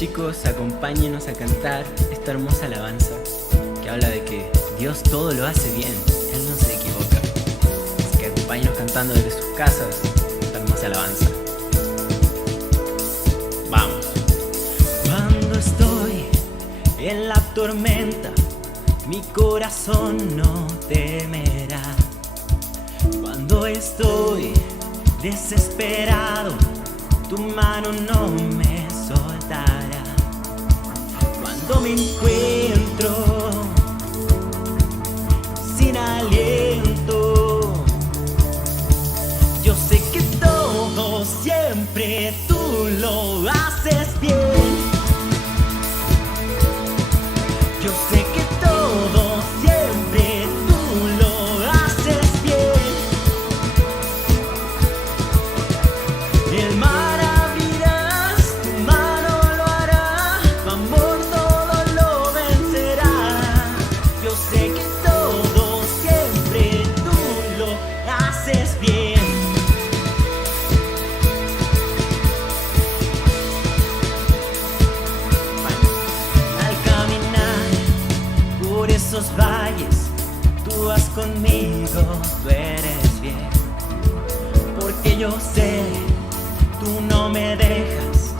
Chicos, acompáñenos a cantar esta hermosa alabanza que habla de que Dios todo lo hace bien, Él no se equivoca. Así que acompáñenos cantando desde sus casas esta hermosa alabanza. Vamos. Cuando estoy en la tormenta, mi corazón no temerá. Cuando estoy desesperado, tu mano no me soltará. Cuando me encuentro sin aliento, yo sé que todo siempre tú lo haces bien. Yo sé que todo siempre tú lo haces bien. El mar abrirás, tu mano lo hará, tu amor todo lo vencerá. Yo sé que todo siempre tú lo haces bien. Al caminar por esos valles, tú vas conmigo, tú eres bien. Porque yo sé, tú no me dejas,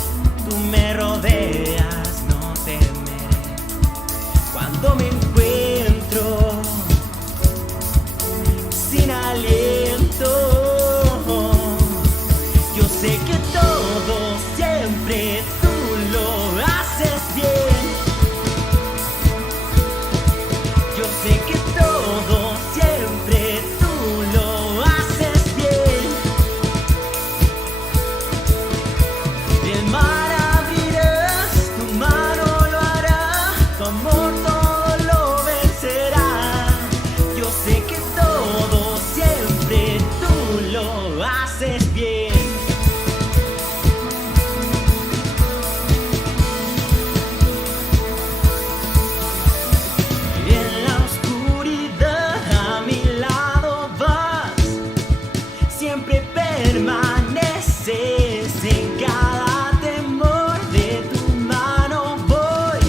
tú me rodeas, no temeré. Cuando me encuentro sin aliento, yo sé que todo siempre tú lo haces bien. Yo sé que todo siempre tú lo haces bien. El mar abrirás, tu mano lo hará, tu amor todo lo vencerá. Yo sé que todo siempre tú lo haces bien. En la oscuridad a mi lado vas, siempre permaneces. En cada temor de tu mano voy,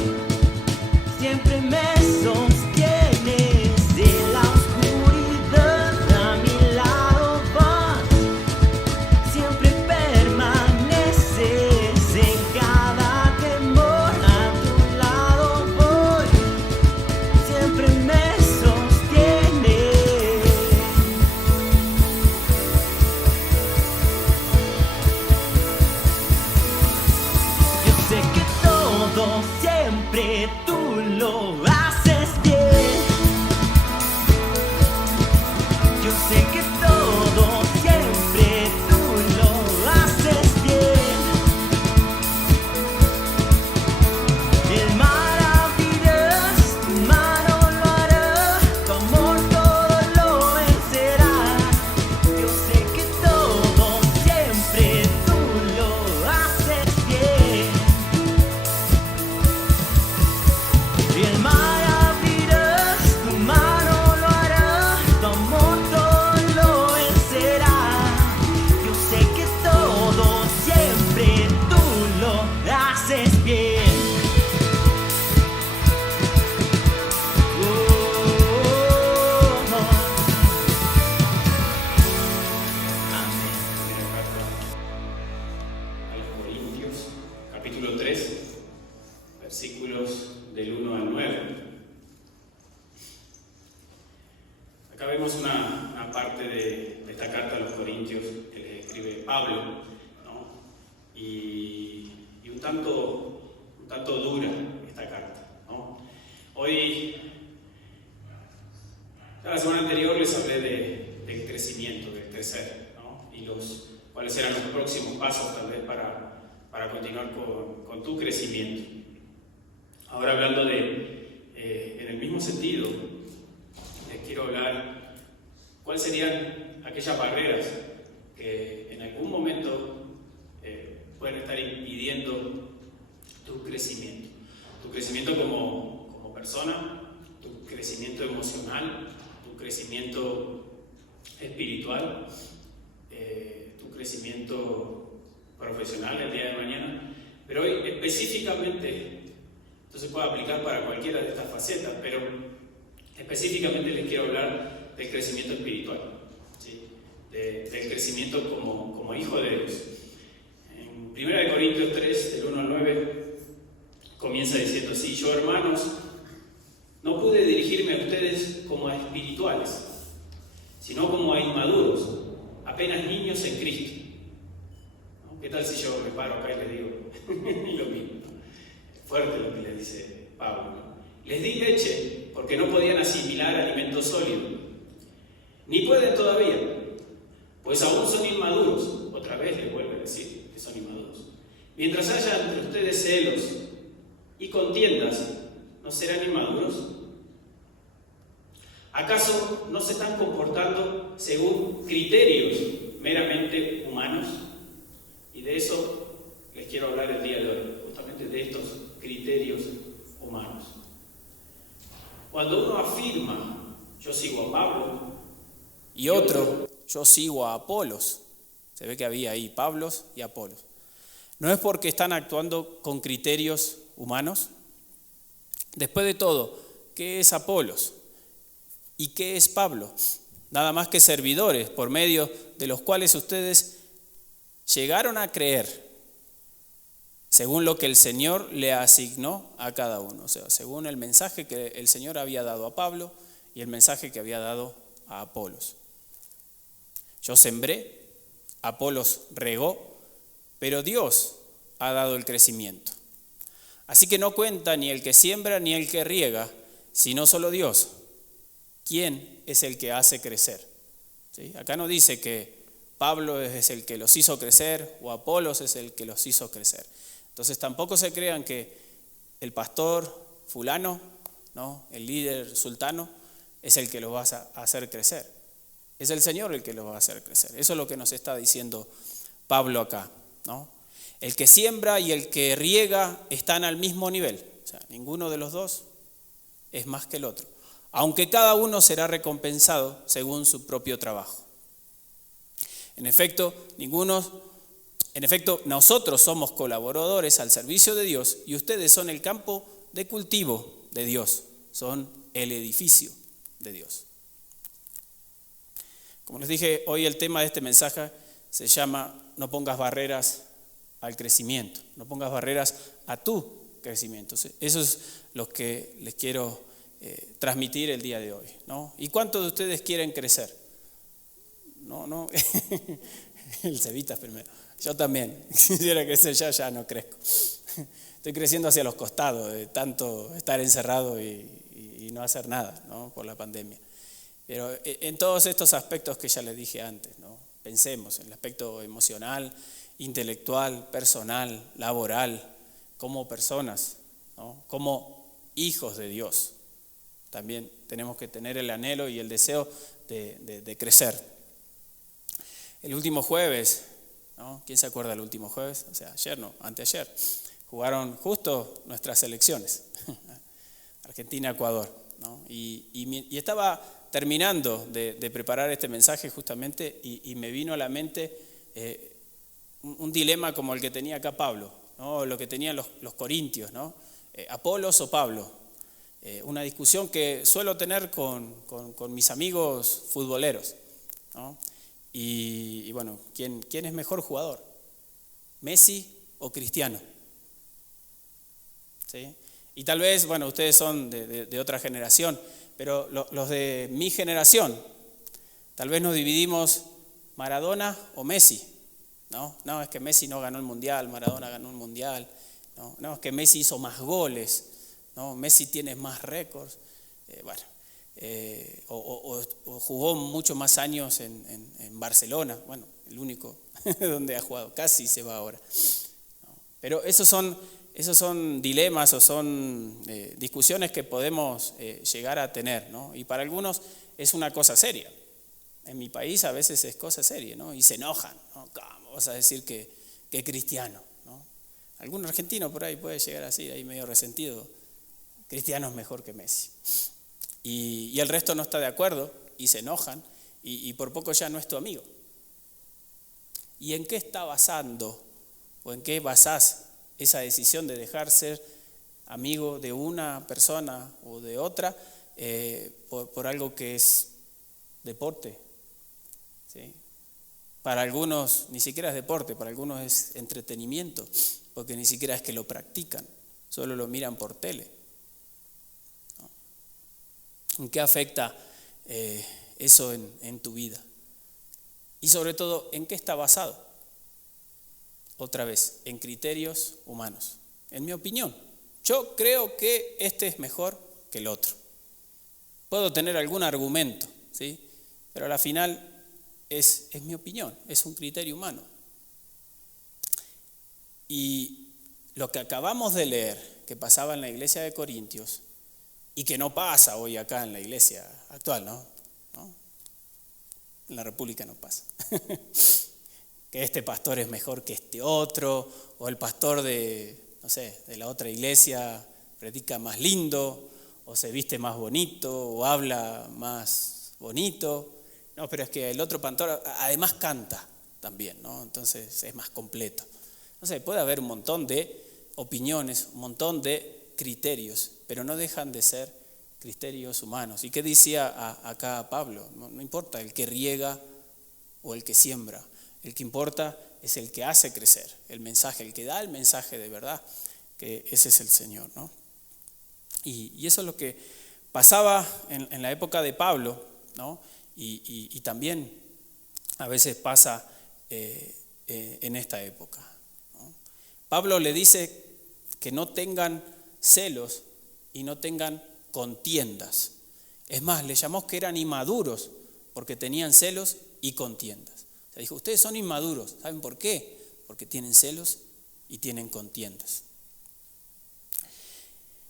siempre me sostienes. En la oscuridad a mi lado vas, siempre permaneces. En cada temor a tu lado voy, siempre me sostienes. Yo sé que todo siempre tú lo haces bien. Yo sé que todo siempre tú lo haces bien. El mar abrirás, tu mano lo hará, tu amor todo lo vencerá. Yo sé que todo siempre tú lo haces bien. El mar abrirás, tu mano lo hará, tu amor todo lo vencerá. Yo sé que todo siempre tú lo haces bien. Amén. Primera carta a los Corintios, capítulo 3, versículos del 1 al 9. Acá vemos una parte de esta carta a los Corintios que les escribe Pablo, ¿no? Y un tanto dura esta carta, ¿no? Hoy, ya la semana anterior les hablé del crecimiento, del crecer, ¿no? Y cuáles eran los próximos pasos tal vez para continuar con tu crecimiento. Ahora hablando en el mismo sentido, les quiero hablar cuáles serían aquellas barreras que en algún momento pueden estar impidiendo tu crecimiento como persona, tu crecimiento emocional, tu crecimiento espiritual, tu crecimiento profesional el día de mañana, Pero hoy específicamente, esto se puede aplicar para cualquiera de estas facetas, pero específicamente les quiero hablar del crecimiento espiritual, ¿sí? Del crecimiento como hijo de Dios. En 1 Corintios 3, del 1 al 9, comienza diciendo así: yo, hermanos, no pude dirigirme a ustedes como a espirituales, sino como a inmaduros, apenas niños en Cristo. ¿No? ¿Qué tal si yo me paro acá y les digo y lo mismo? Fuerte lo que les dice Pablo, ¿no? Les di leche porque no podían asimilar alimento sólido, ni pueden todavía, pues aún son inmaduros. Otra vez les vuelve a decir que son inmaduros. Mientras haya entre ustedes celos y contiendas, ¿no serán inmaduros? ¿Acaso no se están comportando según criterios meramente humanos? Y de eso les quiero hablar el día de hoy, justamente de estos criterios humanos. Cuando uno afirma, yo sigo a Pablo, y otro, yo sigo a Apolos. Se ve que había ahí Pablos y Apolos. ¿No es porque están actuando con criterios humanos? Después de todo, ¿qué es Apolos? ¿Y qué es Pablo? Nada más que servidores por medio de los cuales ustedes llegaron a creer, según lo que el Señor le asignó a cada uno. O sea, según el mensaje que el Señor había dado a Pablo y el mensaje que había dado a Apolos. Yo sembré, Apolos regó, pero Dios ha dado el crecimiento. Así que no cuenta ni el que siembra ni el que riega, sino solo Dios. ¿Quién es el que hace crecer? ¿Sí? Acá no dice que Pablo es el que los hizo crecer o Apolos es el que los hizo crecer. Entonces tampoco se crean que el pastor fulano, ¿no? El líder sultano, es el que los va a hacer crecer. Es el Señor el que los va a hacer crecer. Eso es lo que nos está diciendo Pablo acá, ¿no? El que siembra y el que riega están al mismo nivel. O sea, ninguno de los dos es más que el otro. Aunque cada uno será recompensado según su propio trabajo. En efecto, nosotros somos colaboradores al servicio de Dios y ustedes son el campo de cultivo de Dios, son el edificio de Dios. Como les dije, hoy el tema de este mensaje se llama no pongas barreras al crecimiento, no pongas barreras a tu crecimiento. Eso es lo que les quiero transmitir el día de hoy, ¿no? ¿Y cuántos de ustedes quieren crecer? No, el Cevitas primero. Yo también quisiera crecer, ya no crezco. Estoy creciendo hacia los costados de tanto estar encerrado y no hacer nada, ¿no? Por la pandemia. Pero en todos estos aspectos que ya les dije antes, ¿no? Pensemos en el aspecto emocional, intelectual, personal, laboral, como personas, ¿no? Como hijos de Dios. También tenemos que tener el anhelo y el deseo de crecer. El último jueves, ¿no? ¿Quién se acuerda del último jueves? O sea, ayer no, anteayer. Jugaron justo nuestras selecciones, Argentina-Ecuador, ¿no? Y estaba terminando de preparar este mensaje justamente y me vino a la mente un dilema como el que tenía acá Pablo, ¿no? Lo que tenían los corintios, ¿no? Apolos o Pablo. Una discusión que suelo tener con mis amigos futboleros, ¿no? Y bueno, ¿quién es mejor jugador? ¿Messi o Cristiano? ¿Sí? Y tal vez, bueno, ustedes son de otra generación, pero los de mi generación, tal vez nos dividimos Maradona o Messi, ¿no? No, es que Messi no ganó el Mundial, Maradona ganó el Mundial, no, es que Messi hizo más goles, ¿no? Messi tiene más récords, o jugó muchos más años en Barcelona, bueno, el único donde ha jugado, casi se va ahora, ¿no? Pero esos son dilemas o son discusiones que podemos llegar a tener, ¿no? Y para algunos es una cosa seria. En mi país a veces es cosa seria, ¿no? Y se enojan, ¿no? ¿Cómo vas a decir que es cristiano, ¿no? Algún argentino por ahí puede llegar así, ahí medio resentido. Cristiano es mejor que Messi. Y el resto no está de acuerdo y se enojan y por poco ya no es tu amigo. ¿Y en qué está basando o en qué basás esa decisión de dejar ser amigo de una persona o de otra por algo que es deporte, ¿sí? Para algunos ni siquiera es deporte, para algunos es entretenimiento, porque ni siquiera es que lo practican, solo lo miran por tele, ¿no? ¿En qué afecta eso en tu vida? Y sobre todo, ¿en qué está basado? Otra vez, en criterios humanos. En mi opinión, yo creo que este es mejor que el otro. Puedo tener algún argumento, ¿sí? Pero a la final es mi opinión, es un criterio humano. Y lo que acabamos de leer, que pasaba en la iglesia de Corintios, y que no pasa hoy acá en la iglesia actual, ¿no? En la República no pasa. Que este pastor es mejor que este otro, o el pastor de la otra iglesia predica más lindo, o se viste más bonito, o habla más bonito. No, pero es que el otro pastor además canta también, ¿no? Entonces es más completo. No sé, puede haber un montón de opiniones, un montón de criterios, pero no dejan de ser criterios humanos. ¿Y qué decía acá Pablo? No importa el que riega o el que siembra, el que importa es el que hace crecer el mensaje, el que da el mensaje de verdad, que ese es el Señor, ¿no? Y eso es lo que pasaba en la época de Pablo, ¿no? Y también a veces pasa en esta época, ¿no? Pablo le dice que no tengan celos y no tengan contiendas. Es más, le llamó que eran inmaduros porque tenían celos y contiendas. O sea, dijo, ustedes son inmaduros. ¿Saben por qué? Porque tienen celos y tienen contiendas.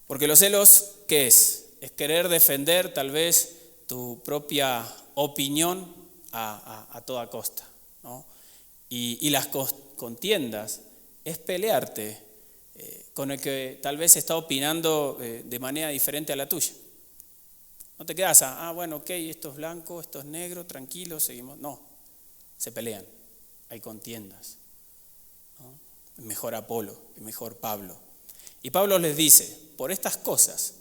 Porque los celos, ¿qué es? Es querer defender tal vez tu propia opinión a toda costa, ¿no? Y las contiendas es pelearte con el que tal vez está opinando de manera diferente a la tuya. No te quedas bueno, ok, esto es blanco, esto es negro, tranquilo, seguimos. No, se pelean, hay contiendas, ¿no? El mejor Apolo, el mejor Pablo. Y Pablo les dice, por estas cosas,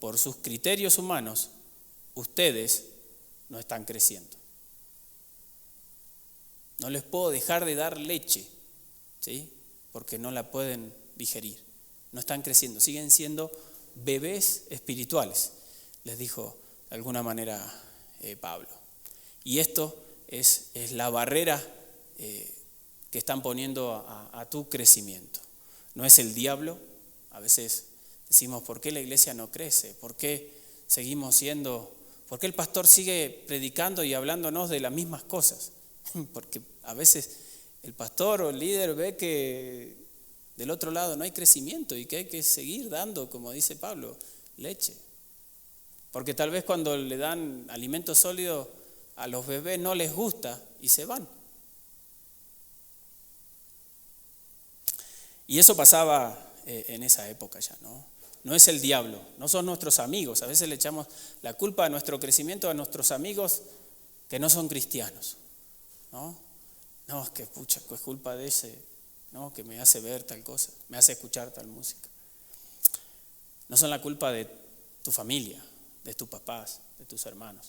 por sus criterios humanos, ustedes no están creciendo. No les puedo dejar de dar leche, ¿sí? Porque no la pueden digerir. No están creciendo, siguen siendo bebés espirituales, les dijo de alguna manera Pablo. Y esto es la barrera que están poniendo a tu crecimiento. No es el diablo. A veces decimos, ¿por qué la iglesia no crece? ¿Por qué seguimos siendo? ¿Por qué el pastor sigue predicando y hablándonos de las mismas cosas? Porque a veces el pastor o el líder ve que del otro lado no hay crecimiento y que hay que seguir dando, como dice Pablo, leche. Porque tal vez cuando le dan alimento sólido a los bebés no les gusta y se van. Y eso pasaba en esa época ya, ¿no? No es el diablo, no son nuestros amigos. A veces le echamos la culpa de nuestro crecimiento a nuestros amigos que no son cristianos, ¿no? No, es que es culpa de ese, ¿no? Que me hace ver tal cosa, me hace escuchar tal música. No son la culpa de tu familia, de tus papás, de tus hermanos,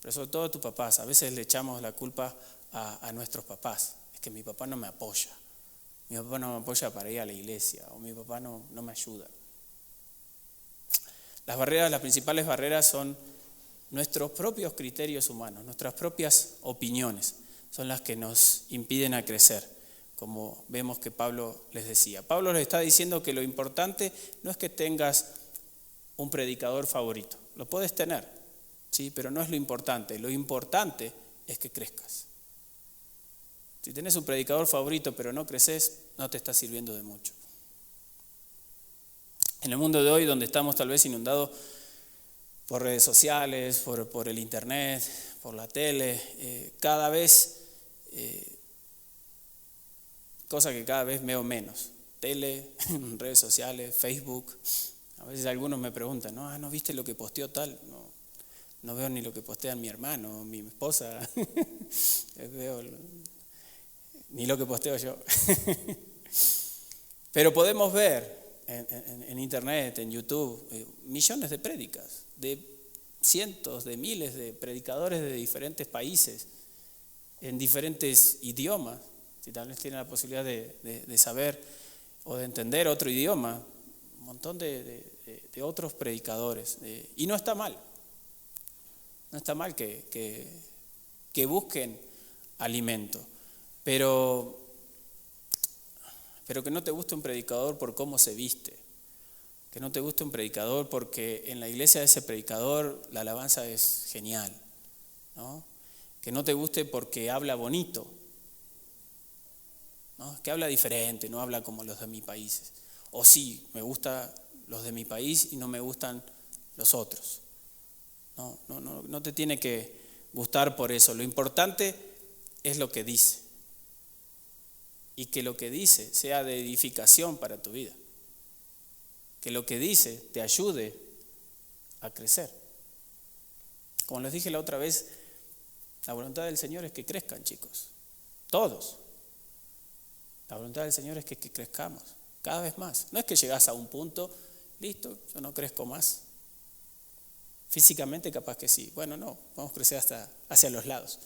pero sobre todo de tus papás. A veces le echamos la culpa a nuestros papás. Es que mi papá no me apoya. Mi papá no me apoya para ir a la iglesia, o mi papá no me ayuda. Las principales barreras son nuestros propios criterios humanos, nuestras propias opiniones, son las que nos impiden a crecer, como vemos que Pablo les decía. Pablo les está diciendo que lo importante no es que tengas un predicador favorito, lo puedes tener, ¿sí? Pero no es lo importante es que crezcas. Si tenés un predicador favorito pero no creces, no te está sirviendo de mucho. En el mundo de hoy, donde estamos tal vez inundados por redes sociales, por el internet, por la tele, cada vez, cosa que cada vez veo menos, tele, redes sociales, Facebook. A veces algunos me preguntan, ¿no viste lo que posteó tal? No veo ni lo que postean mi hermano, mi esposa, veo ni lo que posteo yo. Pero podemos ver en internet, en YouTube, millones de prédicas, de cientos, de miles de predicadores de diferentes países, en diferentes idiomas. Si tal vez tienen la posibilidad de saber o de entender otro idioma, un montón de otros predicadores. Y no está mal. No está mal que busquen alimento. Pero que no te guste un predicador por cómo se viste. Que no te guste un predicador porque en la iglesia de ese predicador la alabanza es genial, ¿no? Que no te guste porque habla bonito, ¿no? Que habla diferente, no habla como los de mi país. O sí, me gustan los de mi país y no me gustan los otros. No te tiene que gustar por eso. Lo importante es lo que dice. Y que lo que dice sea de edificación para tu vida. Que lo que dice te ayude a crecer. Como les dije la otra vez, la voluntad del Señor es que crezcan, chicos. Todos. La voluntad del Señor es que crezcamos cada vez más. No es que llegas a un punto, listo, yo no crezco más. Físicamente capaz que sí. Bueno, no, vamos a crecer hasta hacia los lados.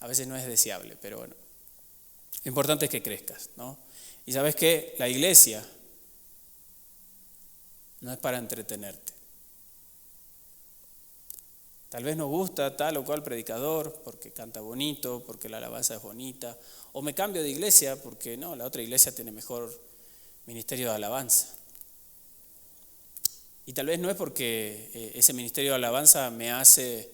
A veces no es deseable, pero bueno. Lo importante es que crezcas, ¿no? Y sabes que la iglesia no es para entretenerte. Tal vez nos gusta tal o cual predicador porque canta bonito, porque la alabanza es bonita, o me cambio de iglesia porque no, la otra iglesia tiene mejor ministerio de alabanza. Y tal vez no es porque ese ministerio de alabanza me hace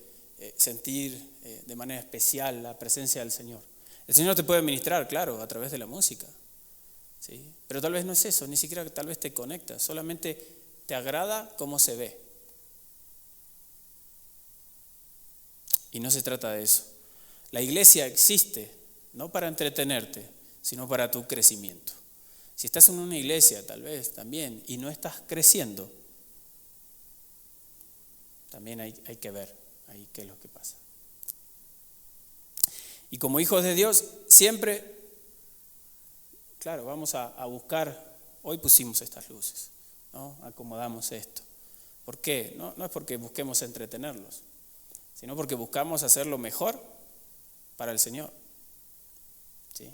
sentir de manera especial la presencia del Señor. El Señor te puede ministrar, claro, a través de la música, ¿sí? Pero tal vez no es eso, ni siquiera tal vez te conectas, solamente te agrada cómo se ve. Y no se trata de eso. La iglesia existe no para entretenerte, sino para tu crecimiento. Si estás en una iglesia, tal vez también, y no estás creciendo, también hay que ver ahí qué es lo que pasa. Y como hijos de Dios, siempre, claro, vamos a buscar, hoy pusimos estas luces, ¿no? Acomodamos esto. ¿Por qué? No es porque busquemos entretenerlos, sino porque buscamos hacer lo mejor para el Señor, ¿sí?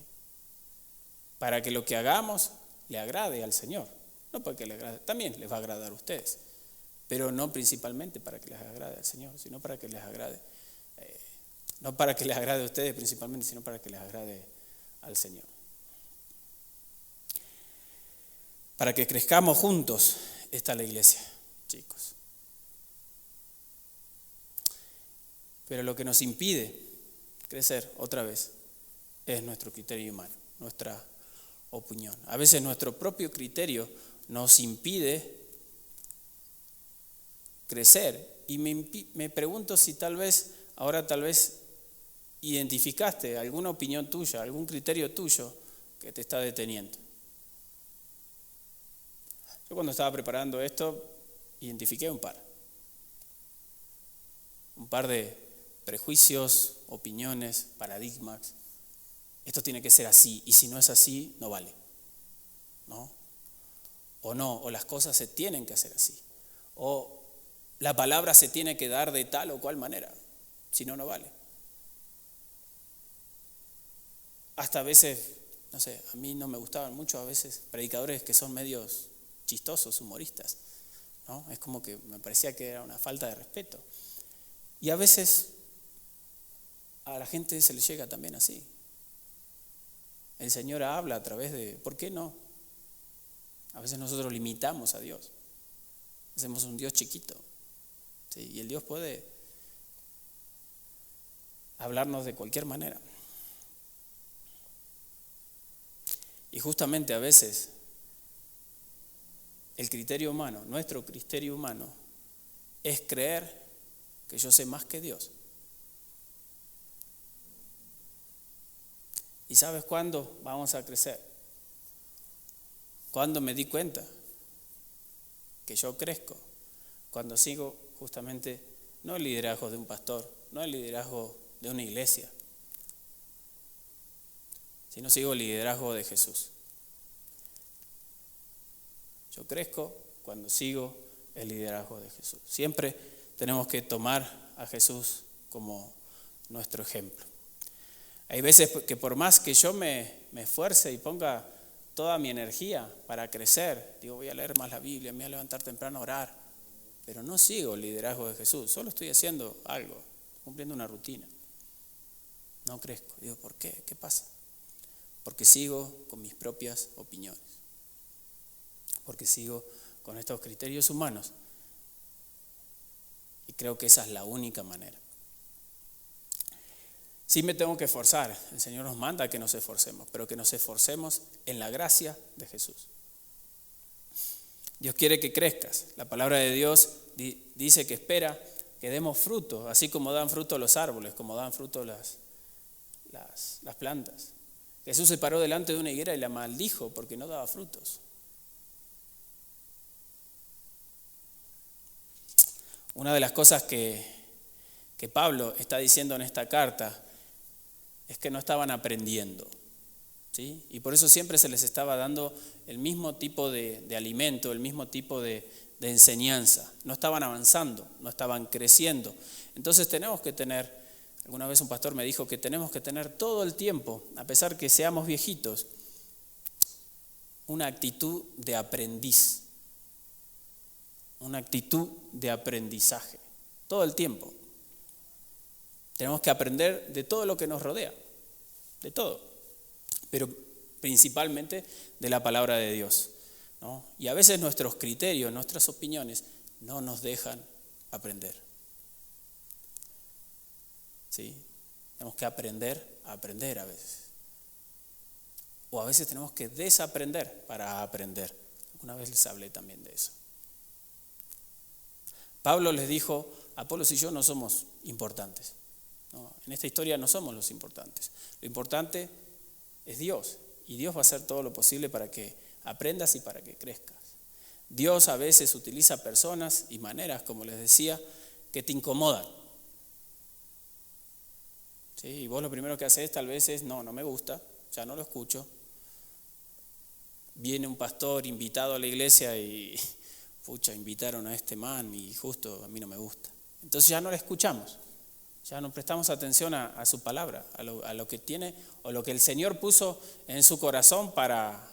Para que lo que hagamos le agrade al Señor, no porque le agrade, también les va a agradar a ustedes, pero no principalmente para que les agrade al Señor, sino para que les agrade, no para que les agrade a ustedes principalmente, sino para que les agrade al Señor. Para que crezcamos juntos está la iglesia, chicos. Pero lo que nos impide crecer otra vez es nuestro criterio humano, nuestra opinión. A veces nuestro propio criterio nos impide crecer. Y me pregunto si ahora tal vez identificaste alguna opinión tuya, algún criterio tuyo que te está deteniendo. Yo cuando estaba preparando esto, identifiqué un par de prejuicios, opiniones, paradigmas. Esto tiene que ser así, y si no es así, no vale, ¿no? O las cosas se tienen que hacer así, o la palabra se tiene que dar de tal o cual manera, si no, no vale. Hasta a veces, no sé, a mí no me gustaban mucho a veces predicadores que son medios chistosos, humoristas, ¿no? Es como que me parecía que era una falta de respeto. Y a veces a la gente se le llega también así. El Señor habla a través de, ¿por qué no? A veces nosotros limitamos a Dios. Hacemos un Dios chiquito, ¿sí? Y el Dios puede hablarnos de cualquier manera. Y justamente a veces el criterio humano, nuestro criterio humano, es creer que yo sé más que Dios. ¿Y sabes cuándo vamos a crecer? Cuando me di cuenta que yo crezco, cuando sigo justamente no el liderazgo de un pastor, no el liderazgo de una iglesia, sino sigo el liderazgo de Jesús. Yo crezco cuando sigo el liderazgo de Jesús. Siempre tenemos que tomar a Jesús como nuestro ejemplo. Hay veces que por más que yo me esfuerce y ponga toda mi energía para crecer, digo, voy a leer más la Biblia, me voy a levantar temprano a orar, pero no sigo el liderazgo de Jesús, solo estoy haciendo algo, cumpliendo una rutina. No crezco. Digo, ¿por qué? ¿Qué pasa? Porque sigo con mis propias opiniones, porque sigo con estos criterios humanos, y creo que esa es la única manera. Sí me tengo que esforzar, el Señor nos manda que nos esforcemos, pero que nos esforcemos en la gracia de Jesús. Dios quiere que crezcas. La palabra de Dios dice que espera que demos fruto, así como dan fruto los árboles, como dan fruto las plantas. Jesús se paró delante de una higuera y la maldijo porque no daba frutos. Una de las cosas que Pablo está diciendo en esta carta es que no estaban aprendiendo, ¿sí? Y por eso siempre se les estaba dando el mismo tipo de alimento, el mismo tipo de enseñanza. No estaban avanzando, no estaban creciendo. Entonces tenemos que tener, alguna vez un pastor me dijo que tenemos que tener todo el tiempo, a pesar que seamos viejitos, una actitud de aprendiz, una actitud de aprendizaje, todo el tiempo. Tenemos que aprender de todo lo que nos rodea, de todo, pero principalmente de la palabra de Dios, ¿no? Y a veces nuestros criterios, nuestras opiniones no nos dejan aprender. ¿Sí? Tenemos que aprender a aprender a veces. O a veces tenemos que desaprender para aprender. Una vez les hablé también de eso. Pablo les dijo, Apolos y yo no somos importantes. No, en esta historia no somos los importantes. Lo importante es Dios. Y Dios va a hacer todo lo posible para que aprendas y para que crezcas. Dios a veces utiliza personas y maneras, como les decía, que te incomodan. ¿Sí? Y vos lo primero que haces tal vez es, no me gusta, ya no lo escucho. Viene un pastor invitado a la iglesia y, invitaron a este man y justo a mí no me gusta. Entonces ya no le escuchamos. Ya no prestamos atención a su palabra, a lo que tiene o lo que el Señor puso en su corazón para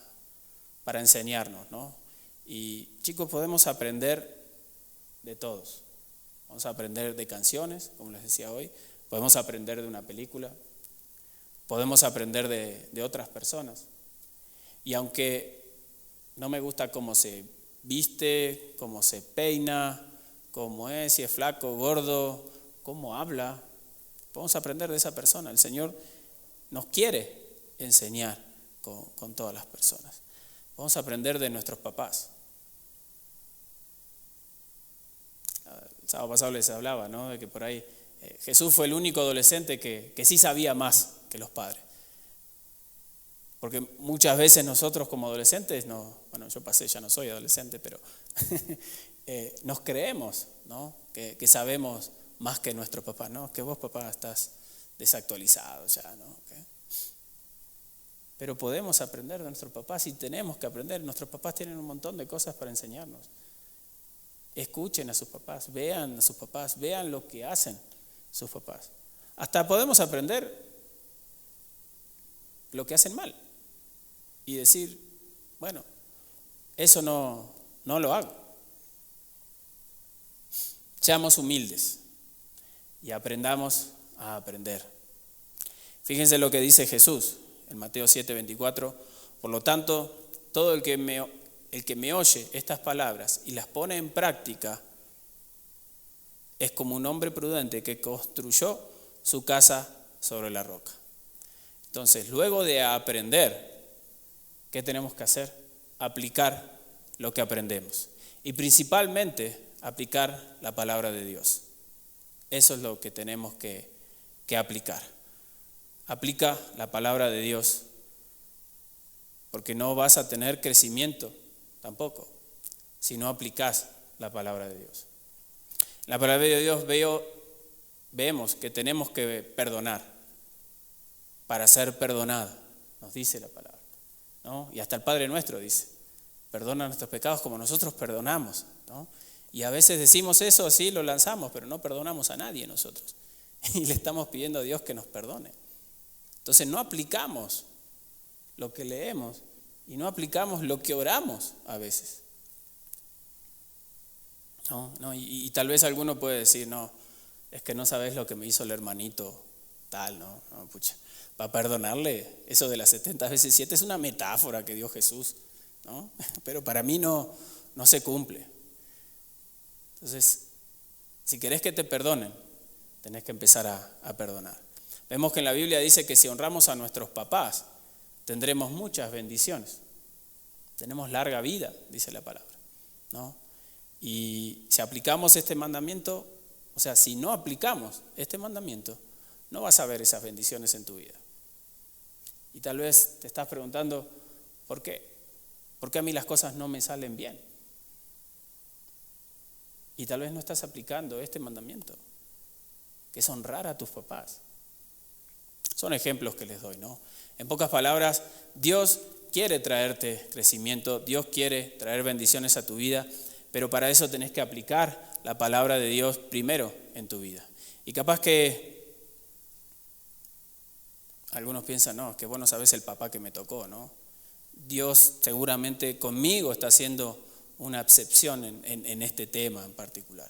enseñarnos, ¿no? Y chicos, podemos aprender de todos. Vamos a aprender de canciones, como les decía hoy. Podemos aprender de una película. Podemos aprender de otras personas. Y aunque no me gusta cómo se viste, cómo se peina, cómo es, si es flaco, gordo, cómo habla, podemos aprender de esa persona. El Señor nos quiere enseñar con todas las personas. Vamos a aprender de nuestros papás. El sábado pasado les hablaba, ¿no? De que por ahí Jesús fue el único adolescente que sí sabía más que los padres. Porque muchas veces nosotros como adolescentes, yo pasé, ya no soy adolescente, pero nos creemos, ¿no? Que sabemos más que nuestro papá, ¿no? Que vos, papá, estás desactualizado ya, ¿no? ¿Okay? Pero podemos aprender de nuestros papás y tenemos que aprender. Nuestros papás tienen un montón de cosas para enseñarnos. Escuchen a sus papás, vean a sus papás, vean lo que hacen sus papás. Hasta podemos aprender lo que hacen mal y decir, bueno, eso no lo hago. Seamos humildes y aprendamos a aprender. Fíjense lo que dice Jesús en Mateo 7:24. Por lo tanto, todo el que me oye estas palabras y las pone en práctica es como un hombre prudente que construyó su casa sobre la roca. Entonces, luego de aprender, ¿qué tenemos que hacer? Aplicar lo que aprendemos. Y principalmente, aplicar la palabra de Dios. Eso es lo que tenemos que aplicar. Aplica la palabra de Dios, porque no vas a tener crecimiento tampoco si no aplicas la palabra de Dios. La palabra de Dios vemos que tenemos que perdonar para ser perdonado, nos dice la palabra, ¿no? Y hasta el Padre Nuestro dice, perdona nuestros pecados como nosotros perdonamos, ¿no? Y a veces decimos eso, sí, lo lanzamos, pero no perdonamos a nadie nosotros. Y le estamos pidiendo a Dios que nos perdone. Entonces no aplicamos lo que leemos y no aplicamos lo que oramos a veces. Y tal vez alguno puede decir, no, es que no sabes lo que me hizo el hermanito tal, no, pucha. Para perdonarle, eso de las 70 veces 7 es una metáfora que dio Jesús, ¿no? Pero para mí no se cumple. Entonces, si querés que te perdonen, tenés que empezar a perdonar. Vemos que en la Biblia dice que si honramos a nuestros papás, tendremos muchas bendiciones. Tenemos larga vida, dice la palabra, ¿no? Y si aplicamos este mandamiento, o sea, si no aplicamos este mandamiento, no vas a ver esas bendiciones en tu vida. Y tal vez te estás preguntando, ¿por qué? ¿Por qué a mí las cosas no me salen bien? Y tal vez no estás aplicando este mandamiento, que es honrar a tus papás. Son ejemplos que les doy, ¿no? En pocas palabras, Dios quiere traerte crecimiento, Dios quiere traer bendiciones a tu vida, pero para eso tenés que aplicar la palabra de Dios primero en tu vida. Y capaz que algunos piensan, no, es que vos no sabés el papá que me tocó, ¿no? Dios seguramente conmigo está haciendo una excepción en este tema en particular.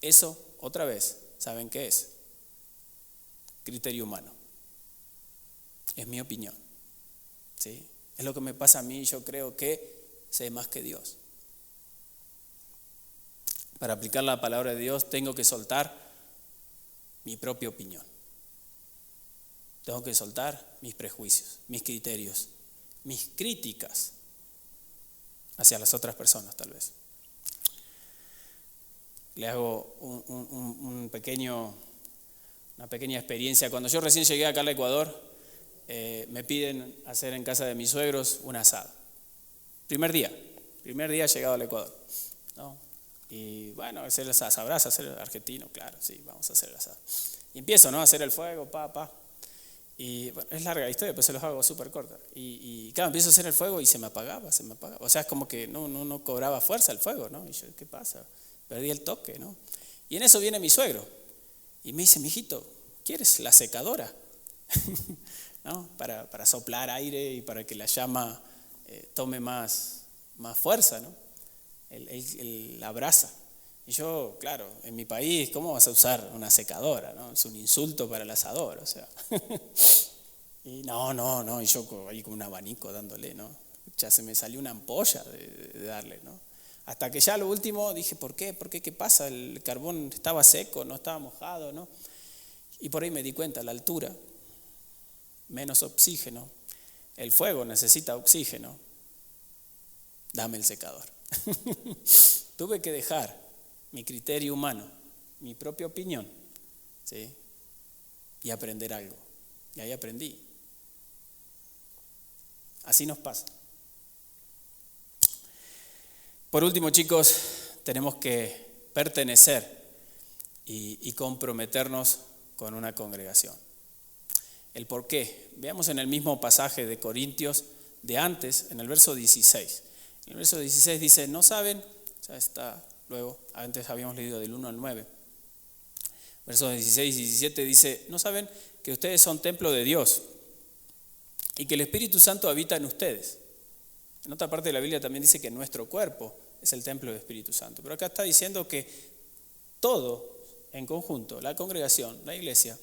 Eso, otra vez, ¿saben qué es? Criterio humano. Es mi opinión, ¿sí? Es lo que me pasa a mí, yo creo que sé más que Dios. Para aplicar la palabra de Dios tengo que soltar mi propia opinión. Tengo que soltar mis prejuicios, mis criterios, mis críticas hacia las otras personas tal vez. Le hago una pequeña experiencia. Cuando yo recién llegué acá al Ecuador, me piden hacer en casa de mis suegros un asado. Primer día llegado al Ecuador, ¿no? Y bueno, hacer el asado, ¿sabrás hacer el argentino? Claro, sí, vamos a hacer el asado. Y empiezo, ¿no? A hacer el fuego, Y bueno, es larga la historia, pero se los hago súper corta. Y claro, empiezo a hacer el fuego y se me apagaba. O sea, es como que no cobraba fuerza el fuego, ¿no? Y yo, ¿qué pasa? Perdí el toque, ¿no? Y en eso viene mi suegro y me dice, mijito, ¿quieres la secadora? ¿No? Para soplar aire y para que la llama tome más fuerza, ¿no? La brasa. Y yo, claro, en mi país, ¿cómo vas a usar una secadora, no? Es un insulto para el asador, o sea. Y no, y yo ahí con un abanico dándole, ¿no? Ya se me salió una ampolla de darle, ¿no? Hasta que ya lo último dije, ¿por qué? ¿Qué pasa? El carbón estaba seco, no estaba mojado, ¿no? Y por ahí me di cuenta, la altura, menos oxígeno, el fuego necesita oxígeno, dame el secador. Tuve que dejar mi criterio humano, mi propia opinión, ¿sí? Y aprender algo. Y ahí aprendí. Así nos pasa. Por último, chicos, tenemos que pertenecer y comprometernos con una congregación. ¿El por qué? Veamos en el mismo pasaje de Corintios de antes, en el verso 16. En el verso 16 dice, ¿no saben? Ya está luego, antes habíamos leído del 1 al 9. Versos 16 y 17 dice, ¿no saben que ustedes son templo de Dios y que el Espíritu Santo habita en ustedes? En otra parte de la Biblia también dice que nuestro cuerpo es el templo del Espíritu Santo. Pero acá está diciendo que todo en conjunto, la congregación, la iglesia,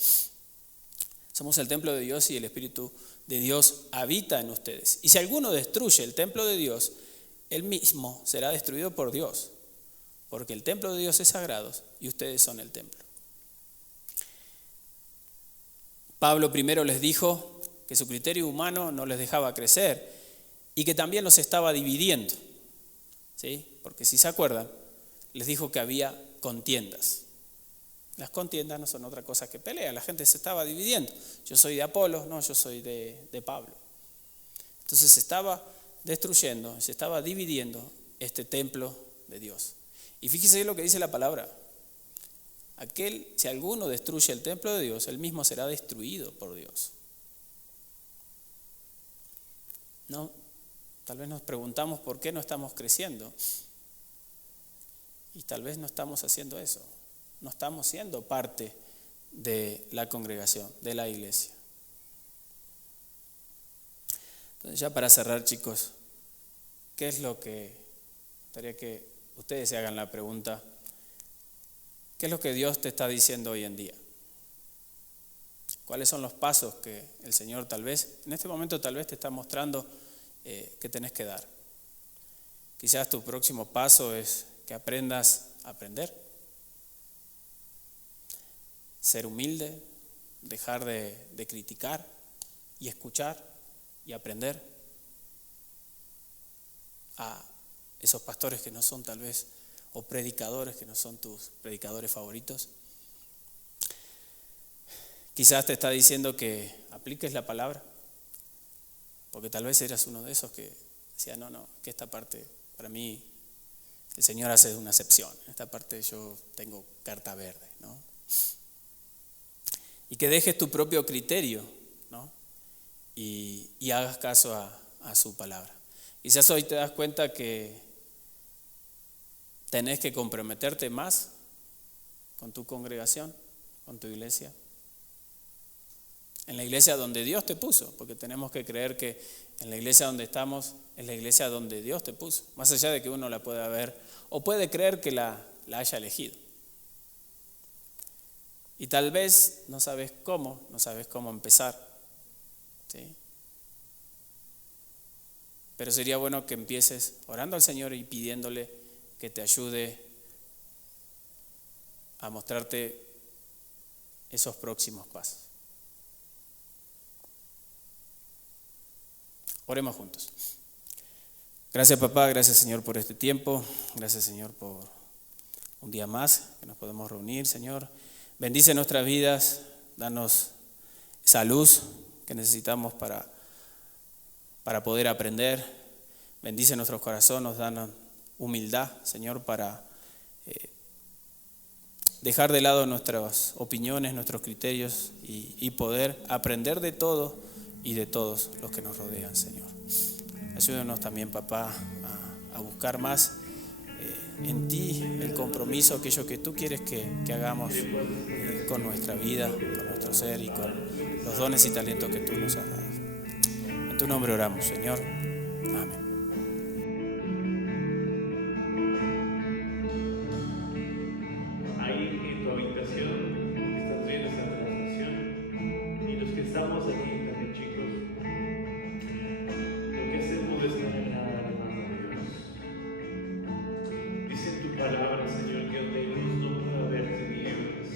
somos el templo de Dios y el Espíritu de Dios habita en ustedes. Y si alguno destruye el templo de Dios, él mismo será destruido por Dios, porque el templo de Dios es sagrado y ustedes son el templo. Pablo primero les dijo que su criterio humano no les dejaba crecer y que también los estaba dividiendo, ¿sí? Porque si se acuerdan, les dijo que había contiendas. Las contiendas no son otra cosa que peleas, la gente se estaba dividiendo. Yo soy de Apolo, no, yo soy de Pablo. Entonces se estaba destruyendo, se estaba dividiendo este templo de Dios. Y fíjese lo que dice la palabra. Si alguno destruye el templo de Dios, él mismo será destruido por Dios. No Tal vez nos preguntamos por qué no estamos creciendo. Y tal vez no estamos haciendo eso. No estamos siendo parte de la congregación, de la iglesia. Entonces, ya para cerrar, chicos, ¿qué es lo que gustaría que ustedes se hagan la pregunta? ¿Qué es lo que Dios te está diciendo hoy en día? ¿Cuáles son los pasos que el Señor tal vez, en este momento tal vez te está mostrando que tenés que dar? Quizás tu próximo paso es que aprendas a aprender. Ser humilde, dejar de criticar y escuchar y aprender a esos pastores que no son tal vez, o predicadores que no son tus predicadores favoritos. Quizás te está diciendo que apliques la palabra, porque tal vez eras uno de esos que decía, no, que esta parte para mí el Señor hace una excepción, en esta parte yo tengo carta verde, ¿no? Y que dejes tu propio criterio, ¿no? Y hagas caso a su palabra. Quizás hoy te das cuenta que tenés que comprometerte más con tu congregación, con tu iglesia. En la iglesia donde Dios te puso, porque tenemos que creer que en la iglesia donde estamos es la iglesia donde Dios te puso, más allá de que uno la pueda ver o puede creer que la haya elegido. Y tal vez no sabes cómo empezar, ¿sí? Pero sería bueno que empieces orando al Señor y pidiéndole que te ayude a mostrarte esos próximos pasos. Oremos juntos. Gracias, papá, gracias, Señor, por este tiempo. Gracias, Señor, por un día más que nos podemos reunir, Señor. Bendice nuestras vidas, danos esa luz que necesitamos para poder aprender. Bendice nuestros corazones, danos humildad, Señor, para dejar de lado nuestras opiniones, nuestros criterios y poder aprender de todo y de todos los que nos rodean, Señor. Ayúdanos también, papá, a buscar más en ti el compromiso, aquello que tú quieres que hagamos con nuestra vida, con nuestro ser y con los dones y talentos que tú nos has dado. En tu nombre oramos, Señor. Amén. Ahí en tu habitación, estás viendo esta transmisión, y los que estamos aquí también, chicos, lo que hacemos es manejar a la mano de Dios. Dice en tu palabra, Señor, que donde hay luz no puede haber tinieblas.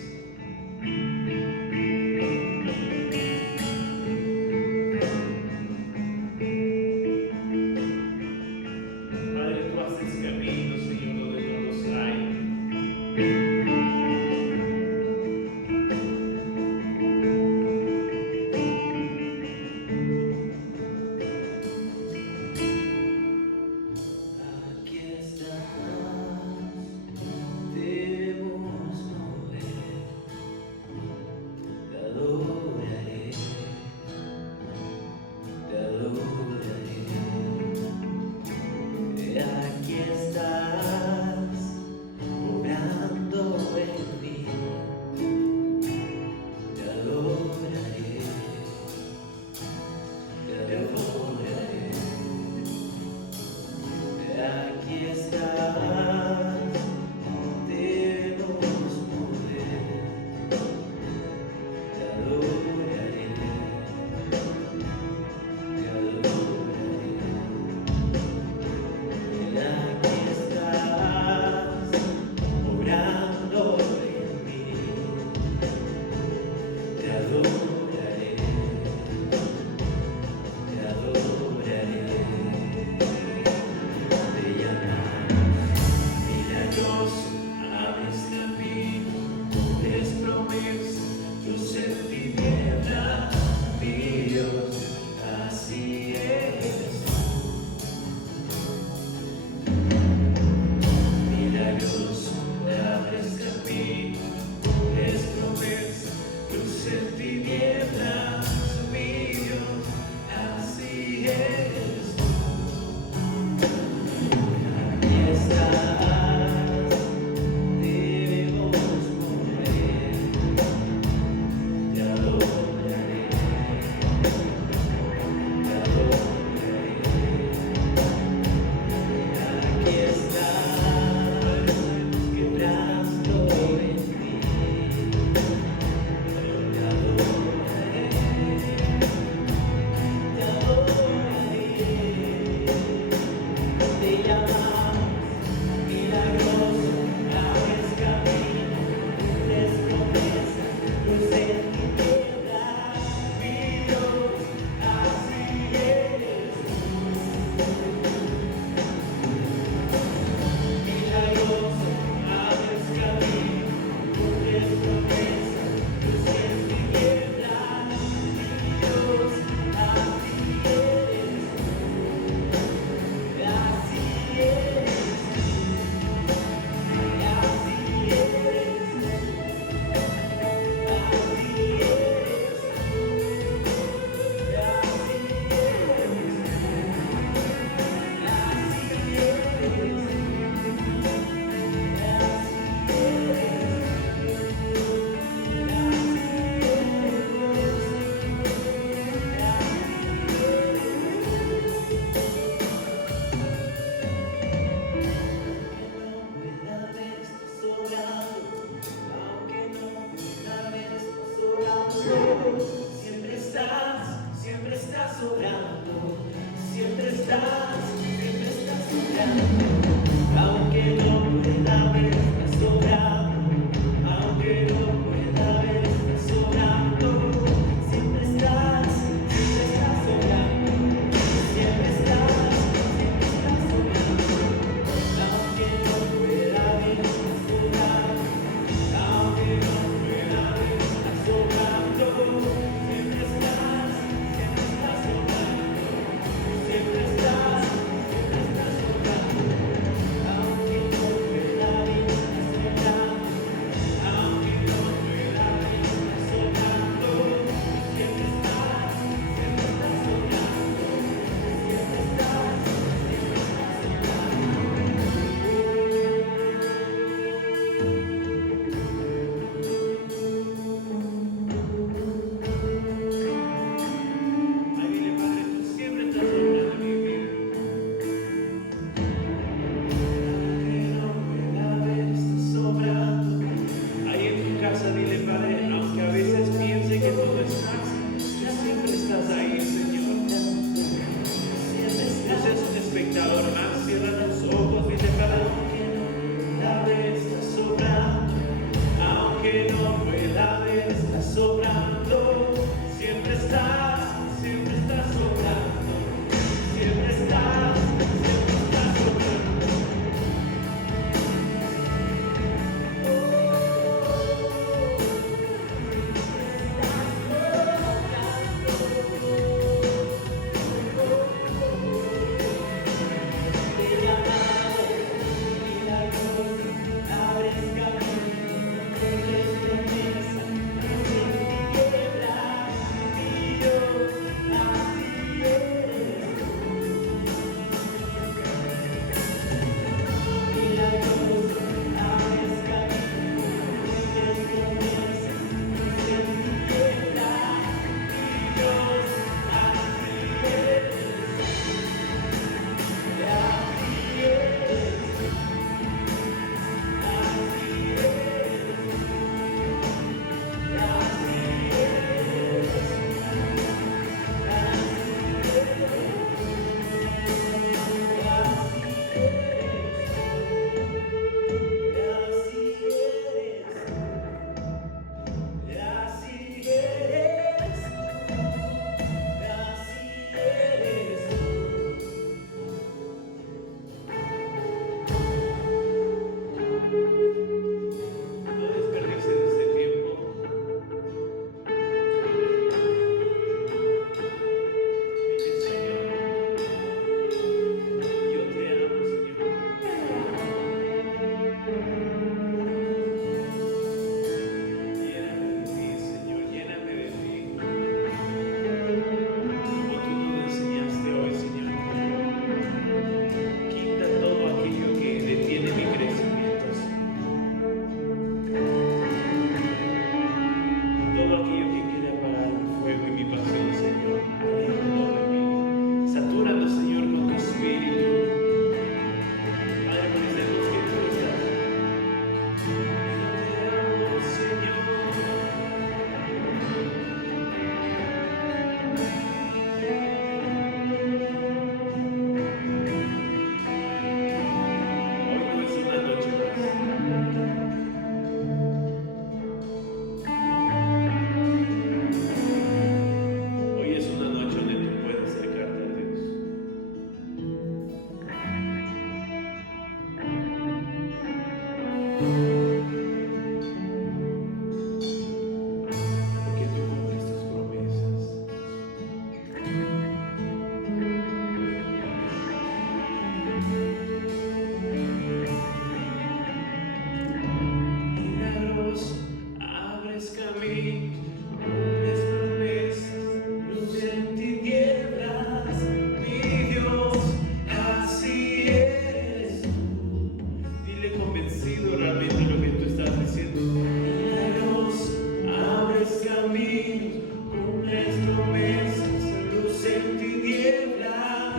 promesas, luz en tiniebla.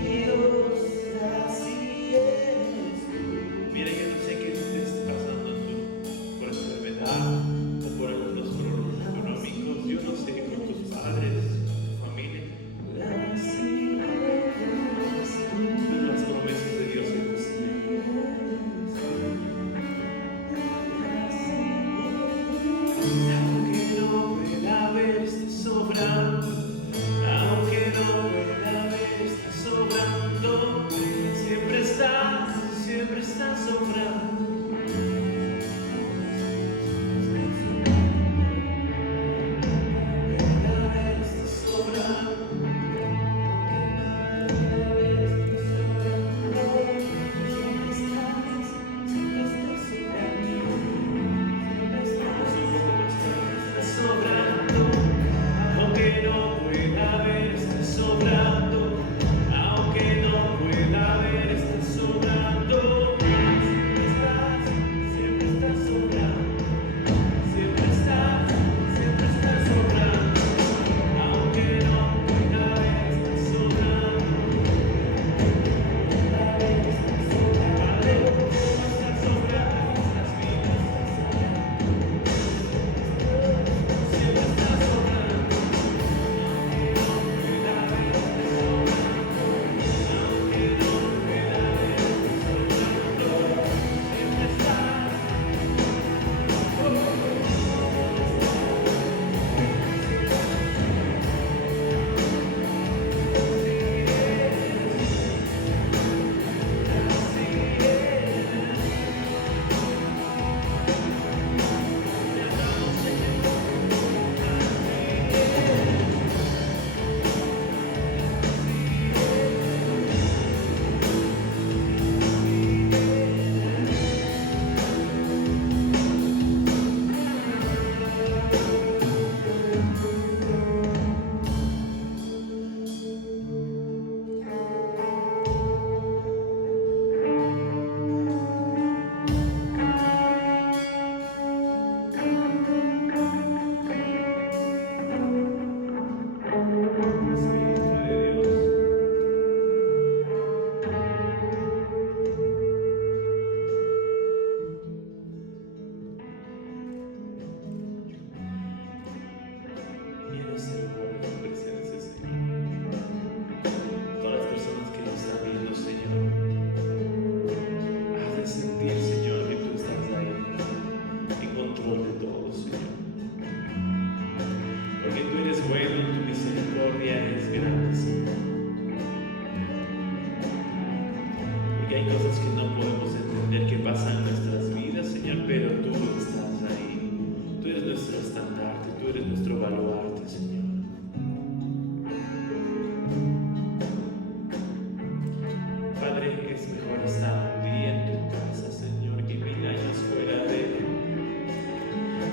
Dios, así eres tú. Mira, yo no sé qué estés pasando tú, por enfermedad o por algunos problemas económicos. Yo no sé, con tus padres, tu familia. Pero las promesas de Dios en tu vida. Aunque no pueda verte sobrando, aunque no pueda verte sobrando, siempre estás sobrando. Pueda verte sobrando, aunque no pueda verte sobrando, aunque no pueda verte sobrando, siempre estás sobrando, siempre estás sobrando, aunque no pueda verte sobrando, Padre, estás sobrando nuestras vidas, siempre estás sobrando. Espíritu de Dios, viene este lugar de tu presencia, Señor. Todas las personas que nos están viendo, Señor, haz de sentir, Señor, que tú estás ahí, en control de todo, Señor. Porque tú eres bueno y tu misericordia es grande, Señor. Porque hay cosas que no podemos entender que pasan en nuestras vidas, Señor, pero tú estás ahí. Tú eres nuestro estandarte, tú eres nuestro baluarte, Señor. Padre, es mejor estar un día en tu casa, Señor, que 1000 años fuera de ella.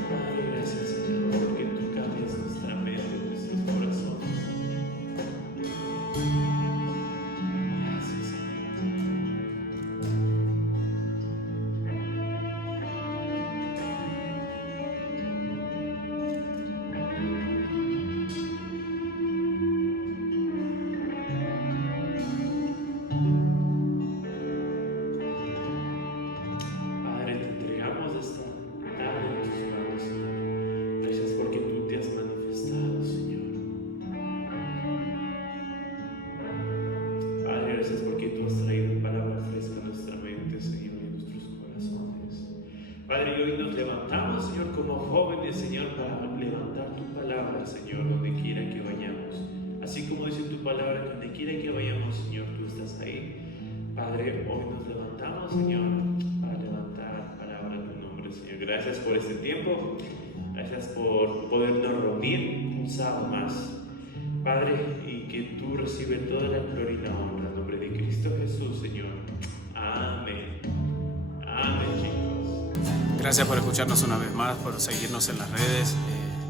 Padre, gracias, Señor, porque tú cambias nuestra mente, nuestros corazones. Gracias, Señor. Padre, te entregamos esta tarde en tus manos, Señor. Gracias porque tú te has manifestado, Señor. Padre, gracias porque tú has traído palabra fresca a nuestra mente, Señor, y a nuestros corazones. Padre, y hoy nos levantamos, Señor, como jóvenes, Señor, para levantar tu palabra, Señor, donde quiera que vayamos. Así como dice tu palabra, donde quiera que vayamos, Señor, tú estás ahí. Padre, hoy nos levantamos, Señor, para levantar palabra en tu nombre, Señor. Gracias por este tiempo. Gracias por podernos reunir un sábado más. Padre, y que tú recibes toda la gloria y la honra en nombre de Cristo Jesús, Señor. Amén. Amén, chicos. Gracias por escucharnos una vez más, por seguirnos en las redes,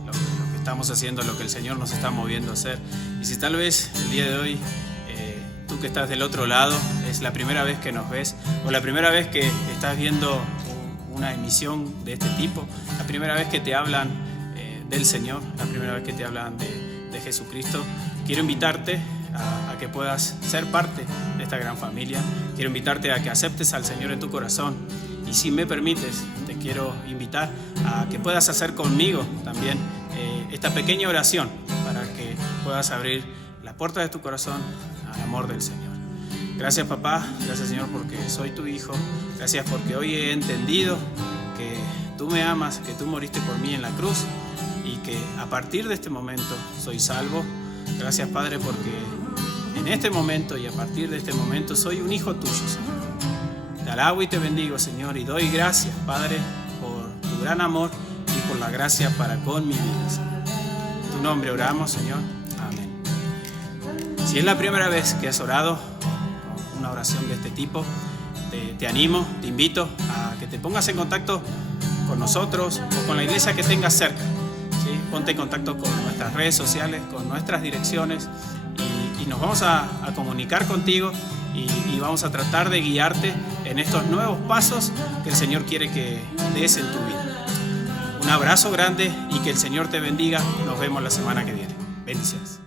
lo que estamos haciendo, lo que el Señor nos está moviendo a hacer. Y si tal vez el día de hoy tú que estás del otro lado es la primera vez que nos ves o la primera vez que estás viendo una emisión de este tipo, la primera vez que te hablan del Señor, la primera vez que te hablan de de Jesucristo, quiero invitarte a que puedas ser parte de esta gran familia. Quiero invitarte a que aceptes al Señor en tu corazón. Y si me permites, te quiero invitar a que puedas hacer conmigo también esta pequeña oración para que puedas abrir la puerta de tu corazón al amor del Señor. Gracias, papá. Gracias, Señor, porque soy tu hijo. Gracias porque hoy he entendido que tú me amas, que tú moriste por mí en la cruz y que a partir de este momento soy salvo. Gracias, Padre, porque en este momento y a partir de este momento soy un hijo tuyo, Señor. Te alabo y te bendigo, Señor, y doy gracias, Padre, por tu gran amor y por la gracia para con mi vida, Señor. En tu nombre oramos, Señor. Amén. Si es la primera vez que has orado una oración de este tipo, te animo, te invito a que te pongas en contacto con nosotros o con la iglesia que tengas cerca. ¿Sí? Ponte en contacto con nuestras redes sociales, con nuestras direcciones y nos vamos a comunicar contigo y vamos a tratar de guiarte en estos nuevos pasos que el Señor quiere que des en tu vida. Un abrazo grande y que el Señor te bendiga. Nos vemos la semana que viene. Bendiciones.